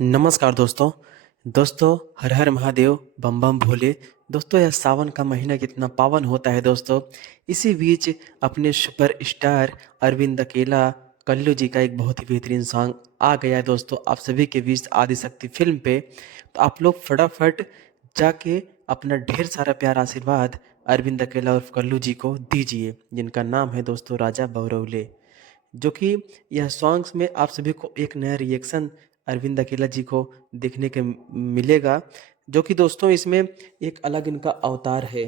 नमस्कार दोस्तों। दोस्तों, हर हर महादेव, बम बम भोले। दोस्तों, यह सावन का महीना कितना पावन होता है दोस्तों। इसी बीच अपने सुपरस्टार अरविंद अकेला कल्लू जी का एक बहुत ही बेहतरीन सॉन्ग आ गया है दोस्तों आप सभी के बीच आदिशक्ति फिल्म पे। तो आप लोग फटाफट जाके अपना ढेर सारा प्यार आशीर्वाद अरविंद अकेला और कल्लू जी को दीजिए, जिनका नाम है दोस्तों राजा बौरवले। जो कि यह सॉन्ग्स में आप सभी को एक नया रिएक्शन अरविंद अकेला जी को देखने के मिलेगा। जो कि दोस्तों इसमें एक अलग इनका अवतार है,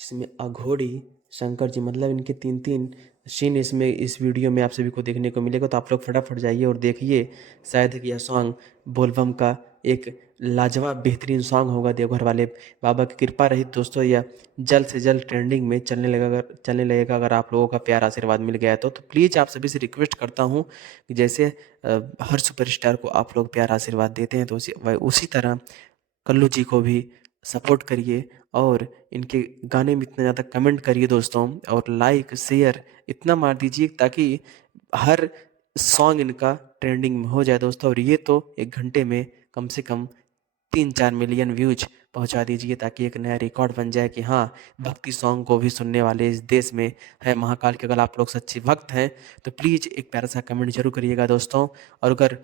जिसमें अघोड़ी शंकर जी, मतलब इनके तीन तीन सीन इसमें इस वीडियो में आप सभी को देखने को मिलेगा। तो आप लोग फटाफट जाइए और देखिए। शायद यह सॉन्ग बोलबम का एक लाजवाब बेहतरीन सॉन्ग होगा। देवघर वाले बाबा की कृपा रही दोस्तों, यह जल्द से जल्द ट्रेंडिंग में चलने लगेगा अगर आप लोगों का प्यार आशीर्वाद मिल गया है तो प्लीज़ आप सभी से रिक्वेस्ट करता हूँ कि जैसे हर सुपरस्टार को आप लोग प्यार आशीर्वाद देते हैं तो उसी तरह कल्लू जी को भी सपोर्ट करिए। और इनके गाने में इतना ज़्यादा कमेंट करिए दोस्तों, और लाइक शेयर इतना मार दीजिए ताकि हर सॉन्ग इनका ट्रेंडिंग में हो जाए दोस्तों। और ये तो 1 घंटे में कम से कम 3-4 मिलियन व्यूज पहुंचा दीजिए, ताकि एक नया रिकॉर्ड बन जाए कि हाँ, भक्ति सॉन्ग को भी सुनने वाले इस देश में है महाकाल के। अगर आप लोग सच्चे भक्त हैं तो प्लीज़ एक प्यारा सा कमेंट जरूर करिएगा दोस्तों। और अगर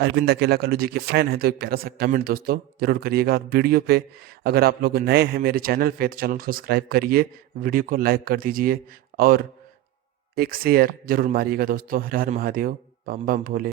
अरविंद अकेला कल्लू जी के फैन हैं तो एक प्यारा सा कमेंट दोस्तों जरूर करिएगा। और वीडियो पे अगर आप लोग नए हैं मेरे चैनल पे तो चैनल को सब्सक्राइब करिए, वीडियो को लाइक कर दीजिए और एक शेयर जरूर मारिएगा दोस्तों। हर हर महादेव, बम बम भोले।